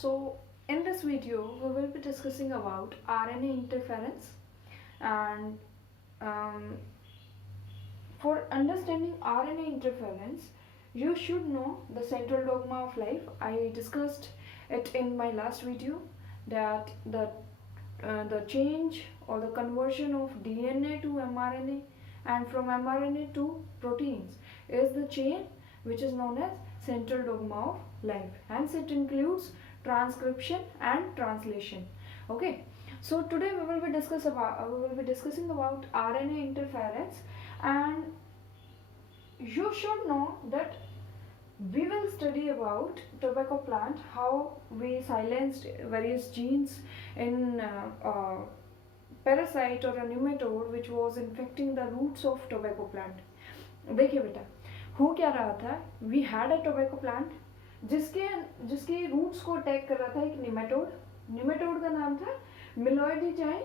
So in this video we will be discussing about RNA interference, and um, for understanding RNA interference you should know the central dogma of life. I discussed it in my last video that the change or the conversion of DNA to mRNA and from mRNA to proteins is the chain which is known as central dogma of life. Hence it includes transcription and translation. Okay, so today we will be discussing about RNA interference, and you should know that we will study about tobacco plant, how we silenced various genes in parasite or a nematode which was infecting the roots of tobacco plant. देखिए बेटा, हो क्या रहा था, we had a tobacco plant जिसके जिसके roots को attack कर रहा था एक निमेटोड का नाम था मिलोडिगाइन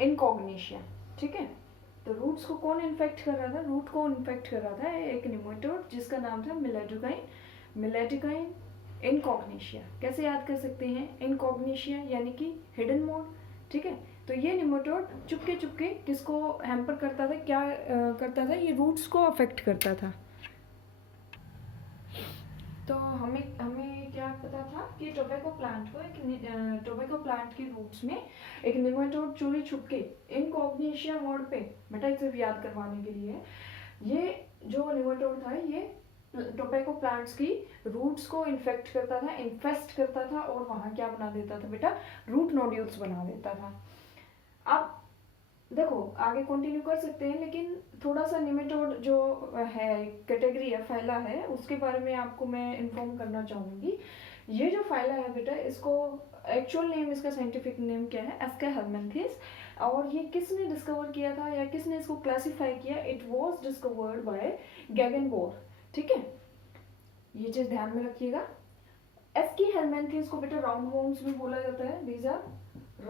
इनकॉग्निशिया। ठीक है, तो रूट्स को कौन इन्फेक्ट कर रहा था, रूट को इन्फेक्ट कर रहा था एक निमेटोड जिसका नाम था मिलेटिगाइन इनकॉग्निशिया। कैसे याद कर सकते हैं, इनकॉग्निशिया यानी कि हिडन मोड। ठीक है, तो ये निमेटोड चुपके चुपके किसको हैम्पर करता था, क्या करता था, ये रूट्स को अफेक्ट करता था। तो हमें हमें क्या पता था कि टोबैको प्लांट के रूट्स में एक निमेटोड चोरी छुपके इनकॉग्निशिया मोड पे, बेटा इसे याद करवाने के लिए, ये जो निमेटोड था ये टोबैको प्लांट्स की रूट्स को इन्फेक्ट करता था, इन्फेस्ट करता था और वहाँ क्या बना देता था बेटा, रूट नोड्यूल्स बना देता था। अब देखो आगे कंटिन्यू कर सकते हैं, लेकिन थोड़ा सा निमेटोड जो है कैटेगरी है, फैला है, उसके बारे में आपको मैं इन्फॉर्म करना चाहूँगी। ये जो फाइला है बेटा, इसको एक्चुअल नेम, इसका साइंटिफिक नेम क्या है, एस्का हेलमिंथेस। और ये किसने डिस्कवर किया था या किसने इसको क्लासिफाई किया, इट वाज डिस्कवर्ड बाय गैगनबोर। ठीक है, ये चीज़ ध्यान में रखिएगा। एस्की हेलमिंथेस को बेटा राउंड वॉर्म्स भी बोला जाता है, these are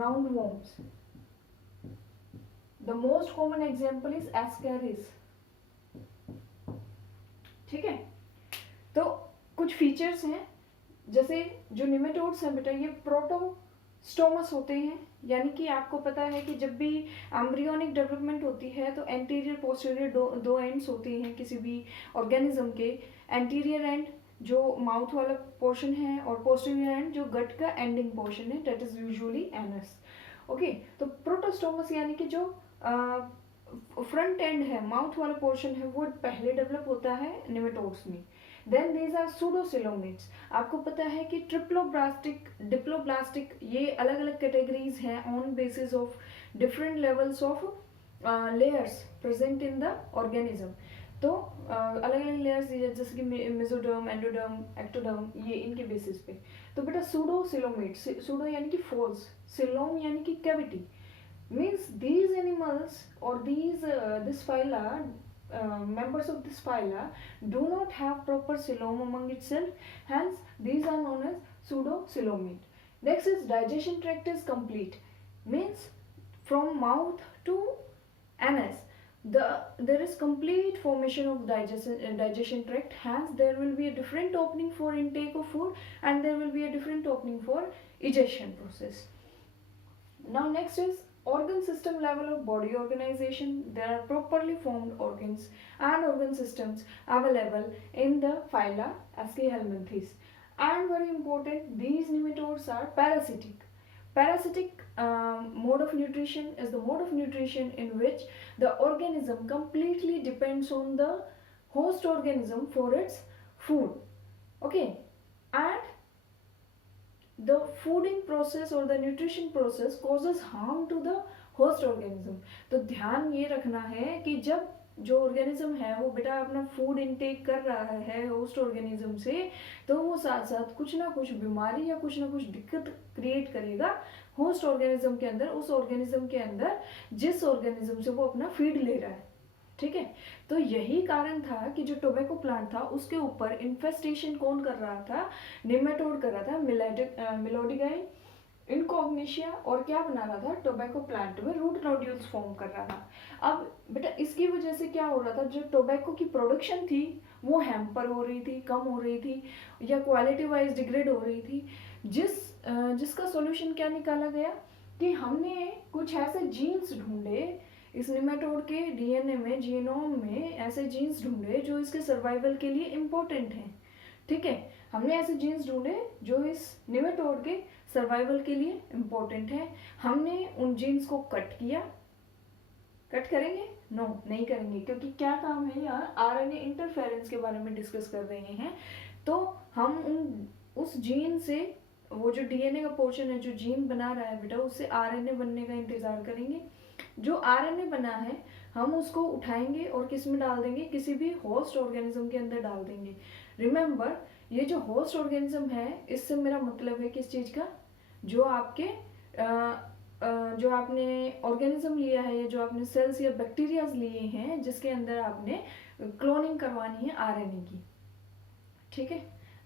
round worms. The most common example is ascaris। ठीक है, तो कुछ फीचर्स हैं, जैसे जो निमेटोड्स हैं बेटा ये प्रोटोस्टोमस होते हैं, यानी कि आपको पता है कि जब भी एम्ब्रियोनिक डेवलपमेंट होती है तो एंटीरियर पोस्टीरियर दो एंड्स होती हैं किसी भी ऑर्गेनिज्म के। एंटीरियर एंड जो माउथ वाला पोर्शन है और पोस्टीरियर एंड जो गट का एंडिंग पोर्शन है, that is usually anus. Okay, तो प्रोटोस्टोमस यानी कि जो फ्रंट एंड है, माउथ वाला पोर्शन है, वो पहले डेवलप होता है निमेटोड्स में। Then these are pseudocoelomates. आपको पता है कि ट्रिप्लोब्लास्टिक, डिप्लोब्लास्टिक, ये अलग अलग कैटेगरीज हैं on basis of different levels of layers present in the organism. तो अलग अलग लेयर्स जैसे कि मेसोडर्म, एंडोडर्म, एक्टोडर्म, ये इनके बेसिस पे। तो बेटा सूडोसिलोमेट्स, सूडो यानी कि फॉल्स, सिलोम यानी कि cavity, means these animals or this phyla, members of this phyla do not have proper coelom among itself, hence these are known as pseudocoelomate. Next is digestion tract is complete, means from mouth to anus there is complete formation of digestion tract, hence there will be a different opening for intake of food and there will be a different opening for egestion process. Now next is organ system level of body organization. There are properly formed organs and organ systems available in the phyla Aschelhelminthes. And very important, these nematodes are parasitic. Parasitic mode of nutrition is the mode of nutrition in which the organism completely depends on the host organism for its food. Okay, and the fooding process or the nutrition process causes harm to the host organism. तो ध्यान ये रखना है कि जब जो organism है वो बेटा अपना फूड इनटेक कर रहा है होस्ट ऑर्गेनिज्म से, तो वो साथ साथ कुछ ना कुछ बीमारी या कुछ ना कुछ दिक्कत क्रिएट करेगा होस्ट ऑर्गेनिज्म के अंदर, उस ऑर्गेनिज्म के अंदर जिस ऑर्गेनिज्म से वो अपना फीड ले रहा है। ठीक है, तो यही कारण था कि जो टोबैको प्लांट था उसके ऊपर इन्फेस्टेशन कौन कर रहा था, निमेटोड कर रहा था, मिलोडिगाइन इनकॉग्निशिया, और क्या बना रहा था, टोबैको प्लांट में रूट नोड्यूल्स फॉर्म कर रहा था। अब बेटा इसकी वजह से क्या हो रहा था, जो टोबैको की प्रोडक्शन थी वो हैम्पर हो रही थी, कम हो रही थी, या क्वालिटी वाइज डिग्रेड हो रही थी, जिसका सॉल्यूशन क्या निकाला गया कि हमने कुछ ऐसे जीन्स ढूंढे इस निमेटोड के डीएनए में, जीनोम में ऐसे जीन्स ढूंढे जो इसके सर्वाइवल के लिए इम्पोर्टेंट हैं। ठीक है, हमने ऐसे जीन्स ढूंढे जो इस निमेटोड के सर्वाइवल के लिए इम्पोर्टेंट है। हमने उन जीन्स को कट किया। कट करेंगे? नो, नहीं करेंगे, क्योंकि क्या काम है यार, आरएनए इंटरफेरेंस के बारे में डिस्कस कर रहे हैं। तो हम उस जीन से, वो जो डीएनए का पोर्शन है जो जीन बना रहा है बेटा, उससे आरएनए बनने का इंतजार करेंगे। जो आरएनए बना है हम उसको उठाएंगे और किस में डाल देंगे, किसी भी होस्ट ऑर्गेनिज्म के अंदर डाल देंगे। रिमेंबर, ये जो होस्ट ऑर्गेनिज्म है, इससे मेरा मतलब है किस चीज़ का, जो आपके जो आपने ऑर्गेनिज्म लिया है या जो आपने सेल्स या बैक्टीरियाज लिए हैं जिसके अंदर आपने क्लोनिंग करवानी है आरएनए की। ठीक है,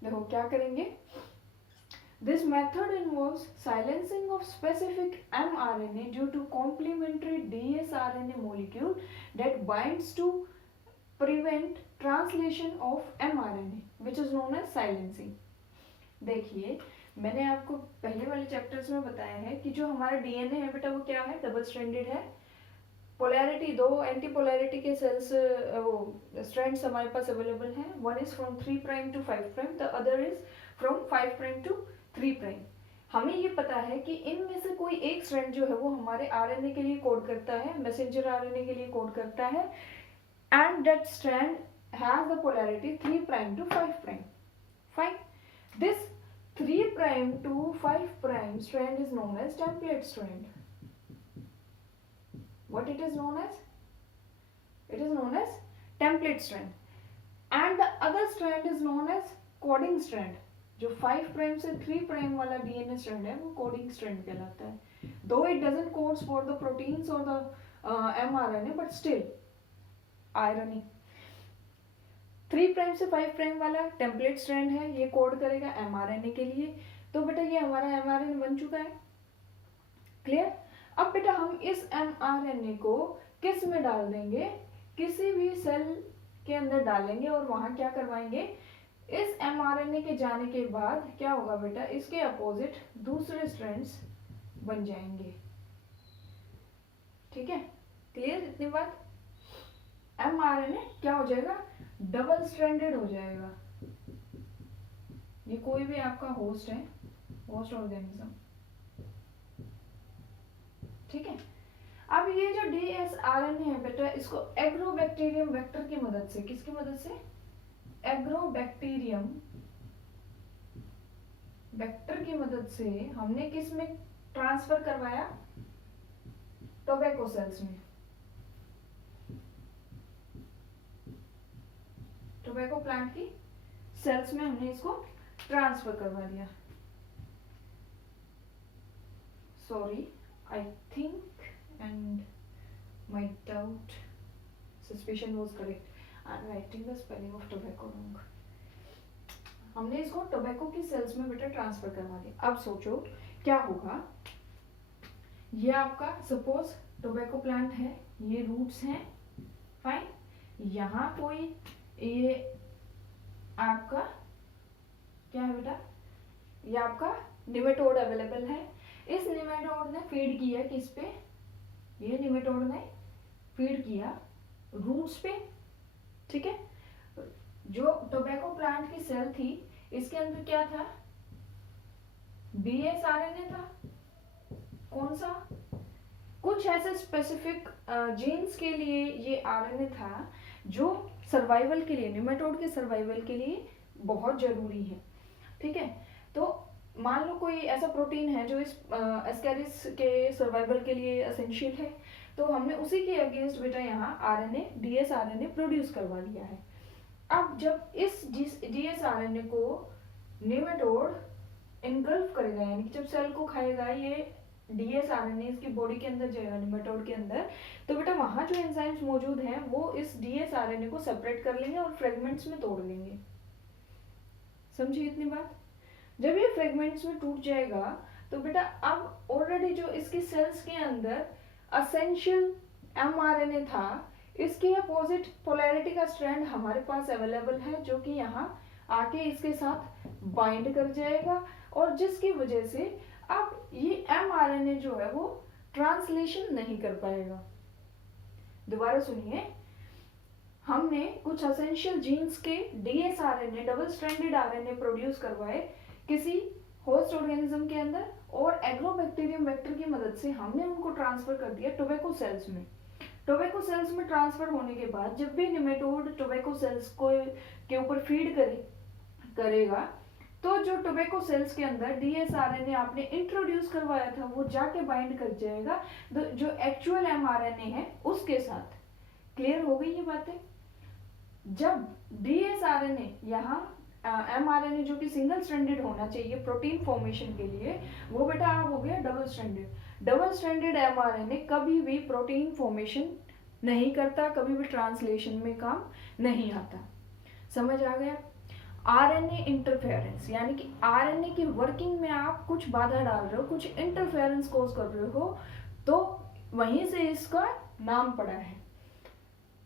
देखो क्या करेंगे। This method involves silencing of specific mRNA due to complementary dsRNA molecule that binds to prevent translation of mRNA, which is known as silencing. देखिए, मैंने आपको पहले वाले चैप्टर्स में बताया है कि जो हमारा डीएनए है बेटा वो क्या है, डबल स्ट्रैंडेड है। पोलैरिटी, दो एंटी पोलैरिटी के सेल्स स्ट्रैंड्स हमारे पास अवेलेबल हैं। One is from 3 prime to 5 prime, the other is from 5 prime to 3 prime. हमें ये पता है कि इनमें से कोई एक स्ट्रैंड जो है वो हमारे आरएनए के लिए कोड करता है, मैसेंजर आरएनए के लिए कोड करता है, and that strand has the polarity 3 prime to 5 prime. Fine, this 3 prime to 5 prime strand is known as template strand. What it is known as? It is known as template strand. And the other strand is known as coding strand. जो 5 prime से 3 prime वाला DNA strand है वो coding strand कहलाता है. Though it doesn't codes for the proteins or the mRNA, but still irony. 3 prime से 5 prime वाला template strand है, ये कोड करेगा एमआरएनए के लिए। तो बेटा ये हमारा एमआरएनए बन चुका है। क्लियर? अब बेटा हम इस एमआरएनए को किस में डाल देंगे, किसी भी सेल के अंदर डालेंगे और वहां क्या करवाएंगे, इस एमआरएनए के जाने के बाद क्या होगा बेटा, इसके अपोजिट दूसरे स्ट्रैंड्स बन जाएंगे। ठीक है, क्लियर इतनी बात? एमआरएनए क्या हो जाएगा, डबल स्ट्रैंडेड हो जाएगा। ये कोई भी आपका होस्ट है, होस्ट ऑर्गेनिज्म। ठीक है, अब ये जो डीएसआरएनए है बेटा, इसको एग्रोबैक्टीरियम वेक्टर की मदद से, किसकी मदद से, एग्रोबैक्टीरियम वेक्टर की मदद से हमने किस में ट्रांसफर करवाया, टोबैको सेल्स में। टोबैको प्लांट की सेल्स में हमने इसको ट्रांसफर करवा दिया। Sorry, I think and my doubt suspicion was correct, I am writing the spelling of tobacco wrong. हमने इसको टोबैको की सेल्स में बेटा ट्रांसफर करवा दिया। अब सोचो क्या होगा, ये आपका सपोज टोबैको प्लांट है, ये रूट्स हैं, फाइन, यहाँ कोई ये आपका क्या है बेटा, ये आपका निमेटोड अवेलेबल है। इस निमेटोड ने फीड किया किस पे, ये निमेटोड ने फीड किया रूट्स पे। ठीक है, जो टोबैको प्लांट की सेल थी इसके अंदर क्या था, डीएसआरएनए था। कौन सा, कुछ ऐसे स्पेसिफिक जीन्स के लिए ये आरएनए था जो सर्वाइवल के लिए, निमेटोड के सर्वाइवल के लिए बहुत जरूरी है। ठीक है, तो मान लो कोई ऐसा प्रोटीन है जो इस एस्कैरिस के सर्वाइवल के लिए एसेंशियल है, तो हमने उसी के अगेंस्ट बेटा यहाँ आरएनए, डीएसआरएनए प्रोड्यूस करवा लिया है। अब जब इस डीएसआरएनए को निमेटोड इनगल्फ करेगा, यानी कि जब सेल को खाएगा, ये डीएसआरएनए इसकी बॉडी के अंदर जाएगा, निमेटोड के अंदर, तो बेटा वहां जो एंजाइम्स मौजूद हैं वो इस डीएसआरएनए को सेपरेट कर लेंगे और फ्रेगमेंट्स में तोड़ लेंगे। समझिए इतनी बात? जब ये फ्रेगमेंट्स में टूट जाएगा तो बेटा अब ऑलरेडी जो इसकी सेल्स के अंदर असेंशियल एमआरएनए था, इसकी अपोजिट पोलैरिटी का स्ट्रैंड हमारे पास अवेलेबल है, जो कि यहाँ आके इसके साथ बाइंड कर जाएगा, और जिसकी वजह से अब ये mRNA जो है वो ट्रांसलेशन नहीं कर पाएगा। दोबारा सुनिए, हमने कुछ एसेंशियल जीन्स के dsRNA double stranded RNA produce करवाए किसी होस्ट ऑर्गेनिज्म के अंदर, और एग्रोबैक्टीरियम वेक्टर की मदद से हमने उनको ट्रांसफर कर दिया टोबैको सेल्स में। टोबैको सेल्स में ट्रांसफर होने के बाद जब भी निमेटोड टोबैको सेल्स को के ऊपर फीड करेगा, तो जो टोबैको सेल्स के अंदर dsRNA आपने इंट्रोड्यूस करवाया था वो जाके बाइंड कर जाएगा जो एक्चुअल mRNA है उसके साथ। क्लियर हो गई ये बातें? जब dsRNA यहाँ mRNA जो कि सिंगल स्ट्रैंडेड होना चाहिए प्रोटीन फॉर्मेशन के लिए, वो बेटा हो गया double stranded. Double stranded mRNA कभी भी प्रोटीन फॉर्मेशन नहीं करता, कभी भी ट्रांसलेशन में काम नहीं आता। समझ आ गया? आरएनए इंटरफेरेंस, यानी कि आरएनए की वर्किंग में आप कुछ बाधा डाल रहे हो, कुछ इंटरफेरेंस कोज कर रहे हो, तो वहीं से इसका नाम पड़ा है।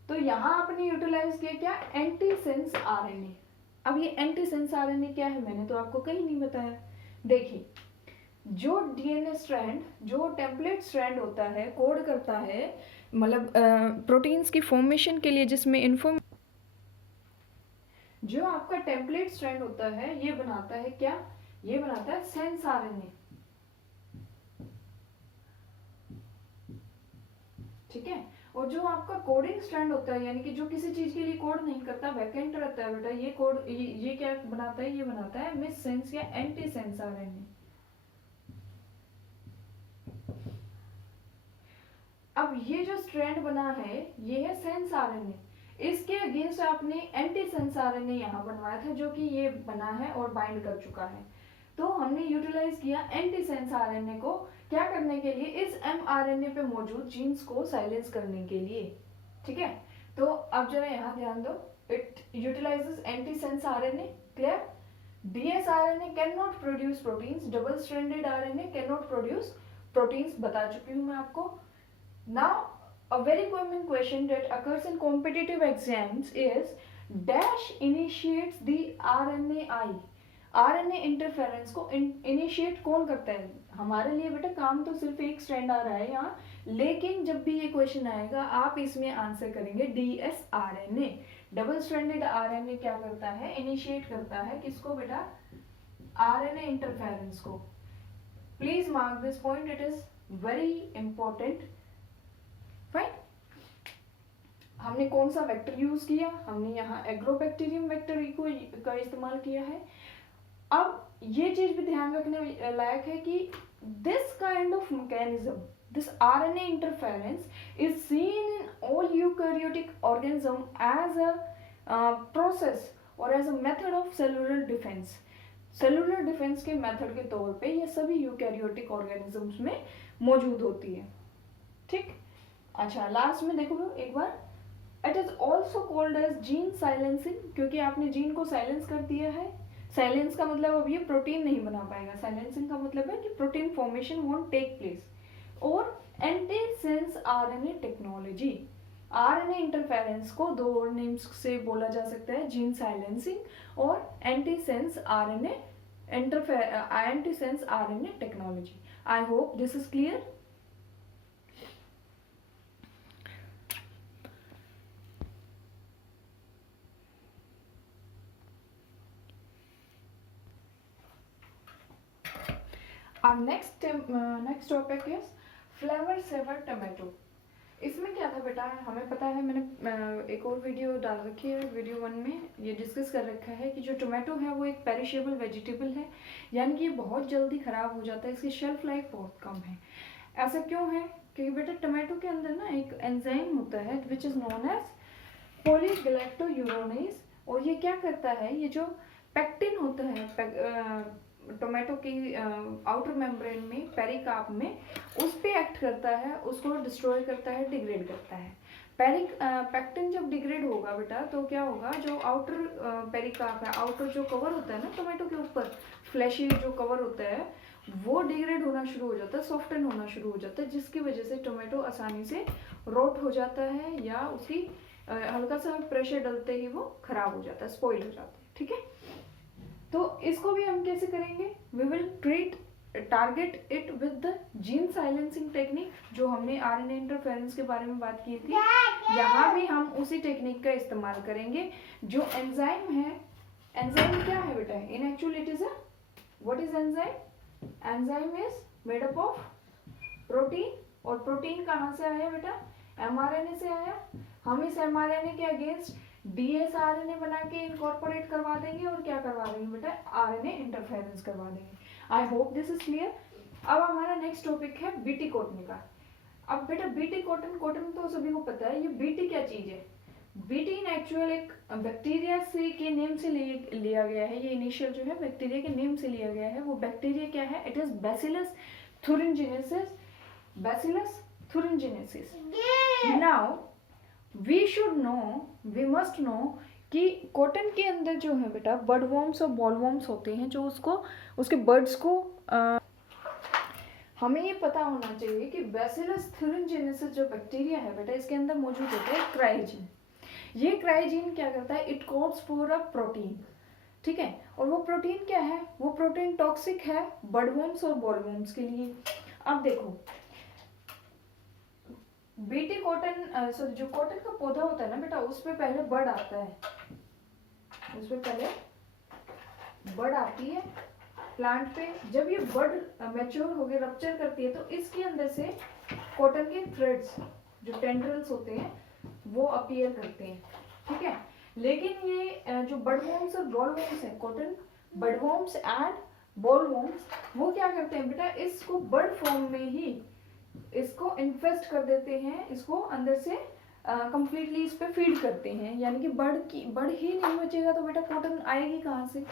तो यहाँ आपने यूटिलाइज किया क्या? Antisense RNA. अब ये एंटीसेंस आरएनए क्या है, मैंने तो आपको कहीं नहीं बताया। देखिए, जो डीएनए स्ट्रैंड, जो टेम्पलेट स्ट्रैंड होता है, कोड करता है, मतलब प्रोटीन्स की फॉर्मेशन के लिए जिसमें जो आपका टेम्पलेट स्ट्रैंड होता है ये बनाता है क्या? ये बनाता है सेंस आरएनए। ठीक है? और जो आपका कोडिंग स्ट्रैंड होता है, यानी कि जो किसी चीज के लिए कोड नहीं करता, वैकेंट रहता है बेटा, ये कोड ये क्या बनाता है? ये बनाता है मिस सेंस या एंटी सेंस आरएनए। अब ये जो स्ट्रैंड बना है ये है सेंस आरएनए। इसके अगेंस्ट आपने एंटी सेंस आरएनए यहाँ बनवाया था, जो कि ये बना है और बाइंड कर चुका है। तो हमने यूटिलाइज किया एंटी सेंस आरएनए को क्या करने के लिए? इस एमआरएनए पे मौजूद जीन्स को साइलेंस करने के लिए। ठीक है? तो अब जरा यहाँ ध्यान दो, it utilises anti sense RNA. Clear? dsRNA can not produce proteins, double stranded RNA can not produce proteins, बता चुकी हूँ मैं आपको। Now, a very common question that occurs in competitive exams is dash initiates the RNAi। RNA interference को initiate कौन करता है? हमारे लिए बेटा काम तो सिर्फ एक स्ट्रैंड आ रहा है यहाँ, लेकिन जब भी ये क्वेश्चन आएगा आप इसमें आंसर करेंगे dsRNA। डबल स्ट्रैंडेड आरएनए क्या करता है? इनिशिएट करता है किसको बेटा? RNA इंटरफेरेंस को। Please mark this point, it is very important. Fine. हमने कौन सा वेक्टर यूज किया? हमने यहाँ एग्रोबैक्टीरियम वेक्टर का इस्तेमाल किया है। अब ये चीज भी ध्यान रखने लायक है कि this kind of mechanism, this RNA interference is seen in all eukaryotic organism as a process और as a method of cellular defence. Cellular defence के मेथड के तौर पे ये सभी यूकैरियोटिक ऑर्गेनिजम्स में मौजूद होती है। ठीक? अच्छा, लास्ट में देखो एक बार, it is also called as gene silencing, क्योंकि आपने जीन को साइलेंस कर दिया है। साइलेंस का मतलब अब ये प्रोटीन नहीं बना पाएगा, साइलेंसिंग का मतलब है कि protein formation won't take place. और antisense RNA technology, RNA interference को दो और नेम्स से बोला जा सकता है, जीन साइलेंसिंग और antisense RNA antisense RNA technology. I hope this is clear. Our next topic is flavour saver tomato. इसमें क्या था बेटा, हमें पता है, मैंने एक और वीडियो डाल रखी है, वीडियो 1 में ये डिस्कस कर रखा है कि जो टोमेटो है वो एक पेरिशेबल वेजिटेबल है, यानी कि ये बहुत जल्दी ख़राब हो जाता है, इसकी शेल्फ लाइफ बहुत कम है। ऐसा क्यों है? क्योंकि बेटा टोमेटो के अंदर ना एक एंजाइम होता है विच इज़ नोन एज पॉलीग्लैक्टोयूरोनेज, और ये क्या करता है? ये जो पेक्टिन होता है टोमेटो की आउटर मेम्ब्रेन में, पेरिकार्प में, उस पे एक्ट करता है, उसको डिस्ट्रॉय करता है, डिग्रेड करता है। पेक्टिन जब डिग्रेड होगा बेटा तो क्या होगा? जो आउटर पेरिकार्प है, आउटर जो कवर होता है ना टोमेटो के ऊपर, फ्लैशी जो कवर होता है, वो डिग्रेड होना शुरू हो जाता है, सॉफ्टन होना शुरू हो जाता है, जिसकी वजह से टोमेटो आसानी से रोट हो जाता है या उसकी हल्का सा प्रेशर डलते ही वो खराब हो जाता है, स्पॉइल हो जाता है। ठीक है, तो इसको भी हम कैसे करेंगे? We will target it with the gene silencing technique, जो हमने आरएनए इंटरफेरेंस के बारे में बात की थी। यहाँ भी हम उसी टेक्निक का इस्तेमाल करेंगे। जो एंजाइम है, एंजाइम क्या है बेटा? इन actual it is a, what is enzyme? Enzyme is made up of protein, और प्रोटीन कहाँ से आया बेटा? एमआरएनए से आया। हम इस एमआरएनए के अगेंस्ट डीएसआरएनए बना के इनकॉर्पोरेट करवा देंगे, और क्या करवा देंगे बेटा? आरएनए इंटरफेरेंस करवा देंगे। आई होप दिस इज क्लियर। अब हमारा नेक्स्ट टॉपिक है बीटी कॉटन का। अब बेटा बीटी कॉटन, कॉटन तो सभी को पता है, ये बीटी क्या चीज है? बीटी इन एक्चुअल एक बैक्टीरिया से के नेम से लिया गया है। ये इनिशियल जो है बैक्टीरिया के नेम से लिया गया है। वो बैक्टीरिया क्या है? It is bacillus thuringiensis, bacillus thuringiensis। Now we should know, we must know कि कॉटन के अंदर जो है बेटा बर्डवॉर्म्स और बॉलवॉर्म्स होते हैं, जो उसको उसके बर्ड्स को हमें ये पता होना चाहिए कि बैसिलस thuringiensis जो बैक्टीरिया है बेटा, इसके अंदर मौजूद होता है क्राइजीन। ये क्राइजीन क्या करता है? It codes for a protein. ठीक है, और वो प्रोटीन क्या है? वो प्रोटीन टॉक्सिक है बर्डवॉर्म्स और बॉलवॉर्म्स के लिए। अब देखो बीटी कॉटन, सॉरी जो कॉटन का पौधा होता है ना बेटा, उस पे पहले बड आता है, उस पे पहले बड आती है प्लांट पे। जब ये बड मैच्योर हो गए, रप्चर करती है, तो इसके अंदर से कॉटन के थ्रेड्स, जो टेंड्रिल्स होते हैं, वो अपीयर करते हैं। ठीक है, लेकिन ये जो बर्डवॉर्म्स और बॉलवॉर्म्स है, कॉटन बर्डवॉर्म्स एंड बॉलवॉर्म्स, वो क्या करते हैं बेटा? इसको बर्ड फॉर्म में ही इसको इन्फेस्ट कर देते हैं, इसको अंदर से कंप्लीटली इस पे फीड करते हैं। यानी कि बर्ड ही नहीं बचेगा तो बेटा कॉटन आएगी कहाँ से?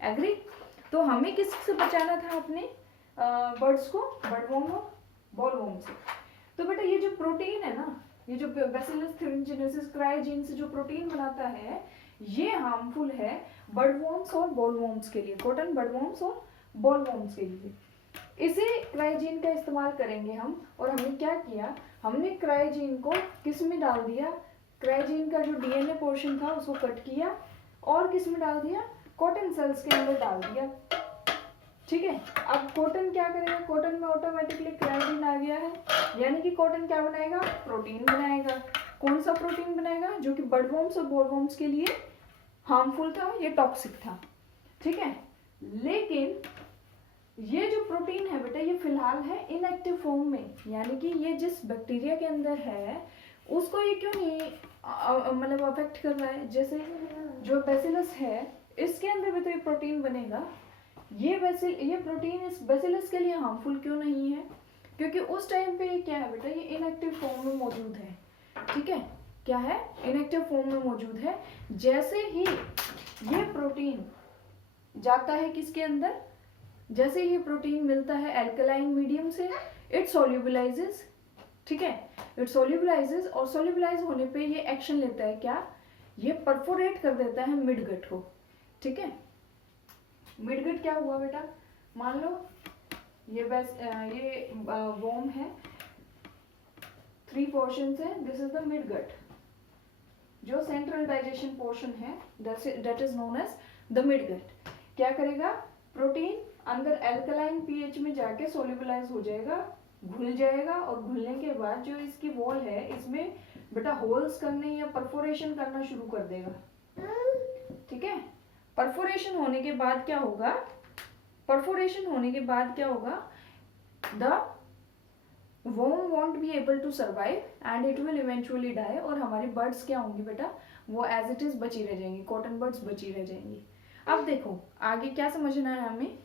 एग्री? तो हमें किससे बचाना था? अपने बर्ड्स को बर्डवॉर्म और बॉलवॉर्म से। तो बेटा ये जो प्रोटीन है ना, ये जो बैसिलस thuringiensis क्राइजीन से जो प्रोटीन बनाता है, ये हार्मफुल है बर्डवॉर्म्स और बॉलवॉर्म्स के लिए, कॉटन बर्डवॉर्म्स और बॉलवॉर्म्स के लिए। इसे क्राइजीन का इस्तेमाल करेंगे हम। और हमने क्या किया? हमने क्राइजीन को किस में डाल दिया? क्राइजीन का जो डीएनए पोर्शन था उसको कट किया और किस में डाल दिया? कॉटन सेल्स के अंदर डाल दिया। ठीक है, अब कॉटन क्या करेगा? कॉटन में ऑटोमेटिकली क्राइजीन आ गया है, यानी कि कॉटन क्या बनाएगा? प्रोटीन बनाएगा। कौन सा प्रोटीन बनाएगा? जो कि बर्डवॉर्म्स और बॉलवॉर्म्स के लिए हार्मफुल था, ये टॉक्सिक था। ठीक है, लेकिन ये जो प्रोटीन है बेटा, ये फिलहाल है इनएक्टिव फॉर्म में, यानी कि ये जिस बैक्टीरिया के अंदर है उसको ये क्यों नहीं मतलब अफेक्ट कर रहा है? जैसे जो बैसिलस है, इसके अंदर भी तो ये प्रोटीन बनेगा। ये प्रोटीन इस बैसिलस के लिए हार्मफुल क्यों नहीं है? क्योंकि उस टाइम पे ये क्या है बेटा? ये इनएक्टिव फॉर्म में मौजूद है। ठीक है, क्या है? इनएक्टिव फॉर्म में मौजूद है। जैसे ही ये प्रोटीन जाता है किसके अंदर? जैसे ये प्रोटीन मिलता है एल्कलाइन मीडियम से, इट सोल्यूबलाइजेस। ठीक है, इट सोल्यूबलाइजेस, और सोल्यूबलाइज होने पे ये एक्शन लेता है क्या? ये परफोरेट कर देता है मिडगट को। ठीक है, मिडगट क्या हुआ बेटा? मान लो ये वॉर्म है, 3 पोर्शन है, दिस इज द मिडगट। जो सेंट्रल डाइजेशन पोर्शन है that is known as the midgut. क्या करेगा? प्रोटीन अंदर एल्कलाइन पीएच में जाके सोल्यूबलाइज हो जाएगा, घुल जाएगा, और घुलने के बाद जो इसकी वॉल है इसमें बेटा होल्स करने या परफोरेशन करना शुरू कर देगा। ठीक है, परफोरेशन होने के बाद क्या होगा? परफोरेशन होने के बाद क्या होगा? The worm won't be able to survive and it will eventually die, और हमारी बर्ड्स क्या होंगी बेटा? वो एज इट इज बची रह जाएंगी, कॉटन बर्ड्स बची रह जाएंगी। अब देखो आगे क्या समझना है हमें।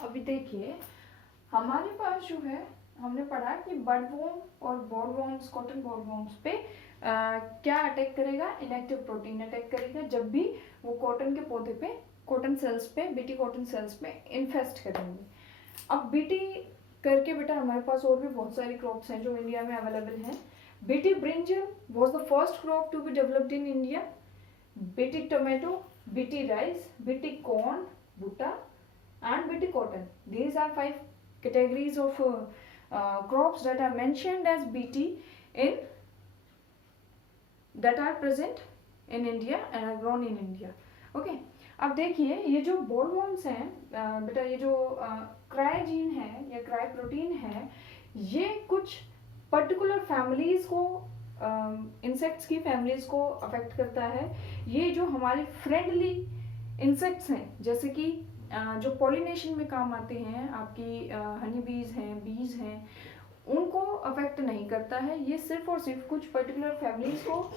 अभी देखिए हमारे पास जो है, हमने पढ़ा कि बर्डवॉर्म और बॉलवॉर्म्स, कॉटन बॉलवॉर्म्स पे क्या अटैक करेगा? इनएक्टिव प्रोटीन अटैक करेगा, जब भी वो कॉटन के पौधे पे, कॉटन सेल्स पे, बीटी कॉटन सेल्स पे इन्फेस्ट करेंगे। अब बीटी करके बेटा हमारे पास और भी बहुत सारी क्रॉप्स हैं जो इंडिया में अवेलेबल हैं। BT brinjal was the first crop to be developed in India. BT tomato, BT rice, BT corn, butta, and BT cotton. These are 5 categories of crops that are mentioned as BT in that are present in India and are grown in India. Okay. अब देखिए ये जो बोलवॉर्म्स हैं बेटा, ये जो cry gene है या क्राई प्रोटीन है, ये कुछ पर्टिकुलर फैमिलीज को, इंसेक्ट्स की फैमिलीज को अफेक्ट करता है। ये जो हमारे फ्रेंडली इंसेक्ट्स हैं, जैसे कि जो पॉलिनेशन में काम आते हैं, आपकी हनी बीज हैं, बीज हैं, उनको अफेक्ट नहीं करता है। ये सिर्फ और सिर्फ कुछ पर्टिकुलर फैमिलीज को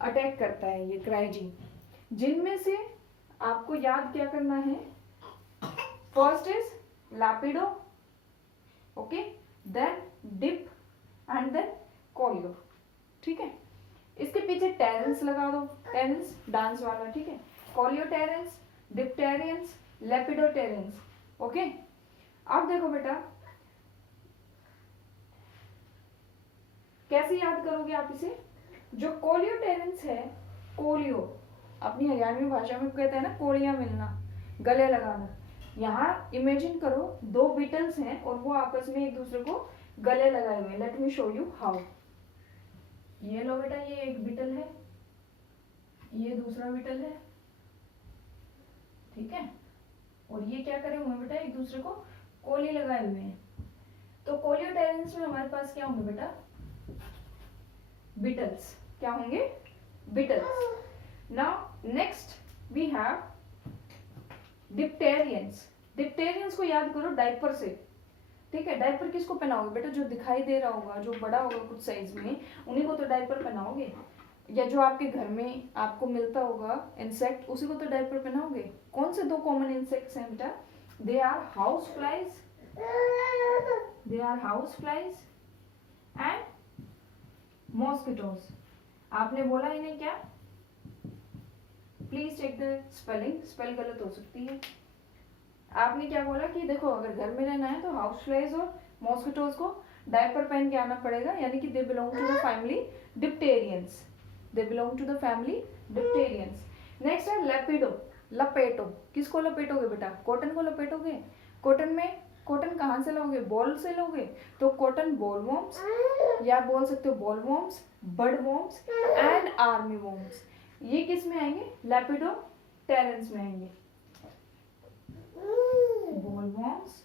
अटैक करता है ये क्राइजीन, जिनमें से आपको याद क्या करना है। First is lepido, okay, then dip and then coleo, ठीक है। इसके पीछे टेरेंस लगा दो, टेरेंस डांस वाला, ठीक है। कोलियो टेरेंस, डिप्टेरियंस, लेपिडोटेरेंस, ओके। अब देखो बेटा कैसे याद करोगे आप इसे। जो कोलियो टेरेंस है, कोलियो अपनी हरियाणवी भाषा में कहते हैं ना कोलियां मिलना, गले लगाना। यहाँ इमेजिन करो 2 बीटल्स हैं और वो आपस में एक दूसरे को गले लगाए हुए। Let me show you how. ये लो बेटा, ये एक बीटल है, ये दूसरा बीटल है, ठीक है। और ये क्या करे हुए बेटा, एक दूसरे को कोली लगाए हुए हैं। तो कोलियो टेरेंस में हमारे पास क्या होंगे बेटा, बीटल्स। क्या होंगे, beetles. Now next we have dipterans. Dipterans को याद करो डायपर से, ठीक है। डायपर किसको पहनाओगे बेटा, जो दिखाई दे रहा होगा, जो बड़ा होगा कुछ साइज में, उन्हीं को तो डायपर पहनाओगे। या जो आपके घर में आपको मिलता होगा इंसेक्ट, उसी को तो डायपर पहनाओगे। कौन से 2 कॉमन इंसेक्ट्स हैं बेटा, they are house flies, they are house flies and mosquitoes. आपने बोला इन्हें क्या, please check the spelling, spell गलत हो सकती है। आपने क्या बोला कि देखो अगर घर में रहना है तो हाउस फ्लाइज और मॉस्किटोज को डायपर पहन के आना पड़ेगा, यानी कि they belong to the family dipterans, they belong to the family dipterans. Next है लेपिडो, लपेटो। किसको लपेटोगे बेटा, कॉटन को लपेटोगे। कॉटन में कॉटन कहाँ से लोगे, बॉल से लोगे। तो कॉटन बॉलवॉर्म्स, या बोल सकते हो bollworms, budworms and army worms, ये किस में आएंगे, लेपिडो टेरेंस में आएंगे। Bollworms,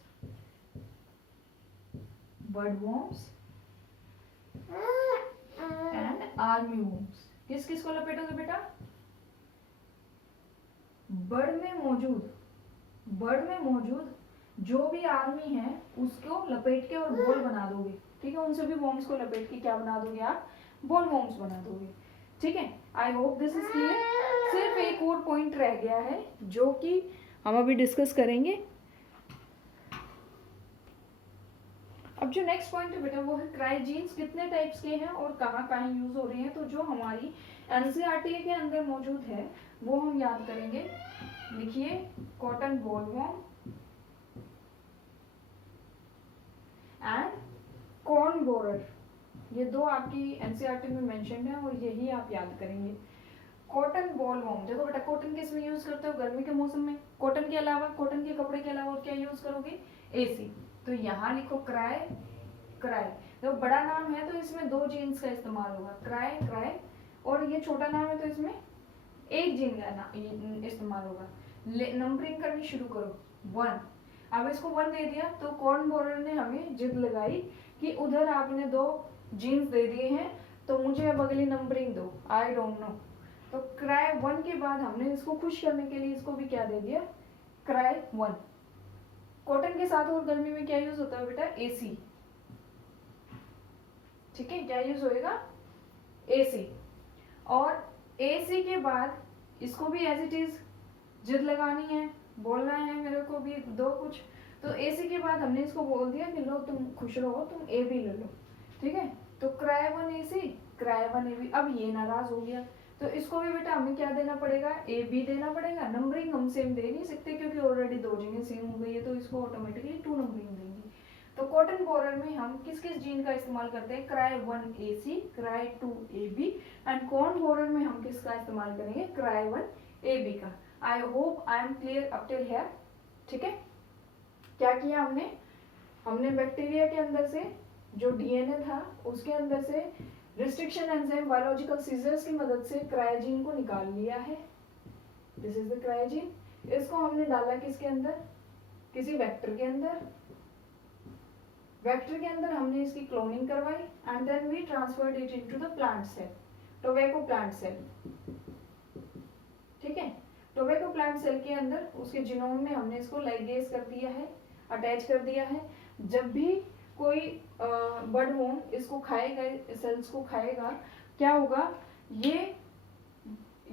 budworms and army worms. किस किस को लपेटोगे बेटा, बर्ड में मौजूद जो भी आर्मी है उसको लपेट के और बॉल बना दोगे, ठीक है। उन सभी वॉर्म्स को लपेट के क्या बना दोगे आप, बॉल वॉर्म्स बना दोगे, ठीक है। आई होप दिस इज क्लियर। सिर्फ एक और पॉइंट रह गया है जो कि हम अभी डिस्कस करेंगे। अब जो नेक्स्ट पॉइंट है बेटा वो है क्राइजीन्स कितने टाइप्स के हैं और कहाँ कहाँ यूज हो रहे हैं। तो जो हमारी एनसीईआरटी के अंदर मौजूद है वो हम याद करेंगे। लिखिए, cotton bollworm and corn borer, ये 2 आपकी एनसीईआरटी में मेंशन्ड है और यही आप याद करेंगे। कॉटन बॉलवॉर्म, देखो बेटा कॉटन किस में यूज करते हो, गर्मी के मौसम में। कॉटन के अलावा, कॉटन के कपड़े के अलावा और क्या यूज करोगे, एसी। तो यहाँ लिखो क्राई, क्राई। देखो बड़ा नाम है तो इसमें 2 जीन्स का इस्तेमाल होगा, क्राई, क्राई। और ये छोटा नाम है तो इसमें एक जीन का इस्तेमाल होगा। नंबरिंग करनी शुरू करो, 1। अब इसको 1 दे दिया तो कॉर्न बोरर ने हमें जिद लगाई कि उधर आपने 2 जीन्स दे दिए हैं तो मुझे अब अगली नंबरिंग दो, आई डोंट नो। तो क्राई 1 के बाद हमने इसको खुश करने के लिए इसको भी क्या दे दिया, क्राई 1। कॉटन के साथ और गर्मी में क्या यूज होता है बेटा, एसी, ठीक है। क्या यूज होएगा, एसी। और एसी के बाद इसको भी एज इट इज जिद लगानी है, बोलना है मेरे को भी दो कुछ। तो एसी के बाद हमने इसको बोल दिया कि लो तुम खुश रहो, तुम ए भी ले लो, ठीक है। तो cry 1 AC, cry 1 A B. अब ये नाराज हो गया तो इसको भी बेटा हमें क्या देना पड़ेगा, ए बी देना पड़ेगा। नंबरिंग हम सेम दे नहीं सकते क्योंकि ऑलरेडी 2 जगह सेम हो गई है, तो इसको ऑटोमेटिकली 2 नंबरिंग देंगे। तो कॉटन बोरर में हम किस किस जीन का इस्तेमाल करते हैं, cry1ac, cry2ab and corn borer में हम किसका इस्तेमाल करेंगे, cry1ab का। I hope I am clear up till here. ठीक है, क्या किया हमने बैक्टीरिया के अंदर से जो डीएनए था उसके अंदर से रिस्ट्रिक्शन एंजाइम बायोलॉजिकल सीजर्स की मदद से क्रायोजीन को निकाल लिया है। This is the cry gene. इसको हमने डाला किसके अंदर, किसी वेक्टर के अंदर। वेक्टर के अंदर हमने इसकी क्लोनिंग करवाई and then we transferred it into the plant cell, tobacco plant cell. ठीक है, टोबैको प्लांट सेल के अंदर उसके जीनोम में हमने इसको लाइगेज कर दिया है, अटैच कर दिया है। जब भी कोई बर्ड वॉर्म इसको खाएगा, सेल्स को खाएगा, क्या होगा, ये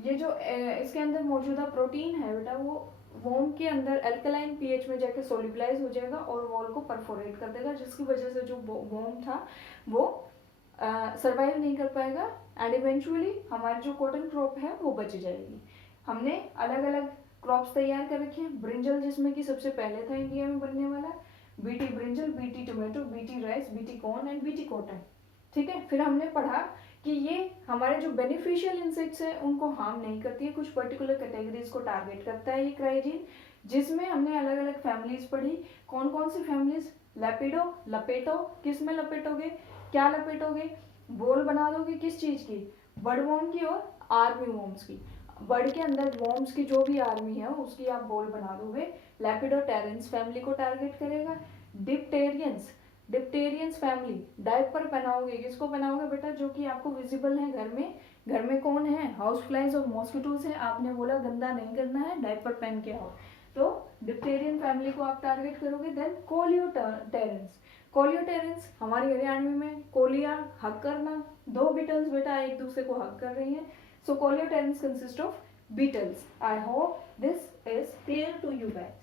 जो इसके अंदर मौजूदा प्रोटीन है बेटा, वो वॉर्म के अंदर अल्कलाइन पीएच में जाके सोल्यूबलाइज हो जाएगा और वॉल को परफोरेट कर देगा, जिसकी वजह से जो वॉर्म था वो सर्वाइव नहीं कर पाएगा एंड इवेंचुअली हमारी जो कॉटन क्रॉप है वो बच जाएगी। हमने अलग अलग क्रॉप्स तैयार कर रखे हैं। ब्रिंजल जिसमें कि सबसे पहले था इंडिया में बनने वाला, BT brinjal, BT tomato, BT rice, BT corn and BT cotton. ठीक है, फिर हमने पढ़ा कि ये हमारे जो बेनिफिशियल इंसेक्ट्स हैं उनको हार्म नहीं करती है, कुछ पर्टिकुलर कैटेगरीज को टारगेट करता है ये क्रायोजीन, जिसमें हमने अलग अलग फैमिलीज पढ़ी। कौन कौन सी फैमिलीज, लपेडो, लपेटो, किस में लपेटोगे, क्या लपेटोगे, बोल बना दोगे किस चीज की, बर्ड वॉर्म की और आर्मी वॉर्म्स की। बर्ड के अंदर वॉर्म्स की जो भी आर्मी है उसकी आप बोल बना दोगे। लेपिडोटेरेंस फैमिली को टारगेट करेगा। डिप्टेरियंस, डिप्टेरियंस फैमिली, डायपर पहनाओगे, किसको पहनाओगे बेटा, जो कि आपको विजिबल है घर में। घर में कौन है, हाउस फ्लाइज और मॉस्किटोज हैं, आपने बोला गंदा नहीं करना है, डायपर पहन के आओ, तो डिप्टेरियन फैमिली को आप टारगेट करोगे। देन कोलियोटेरेंस, कोलियोटेरेंस हमारी हरियाणवी में कोलिया, हक करना, दो बीटल्स बेटा एक दूसरे को हक कर रही हैं, so coleoterans consist of beetles. I hope this is clear to you guys.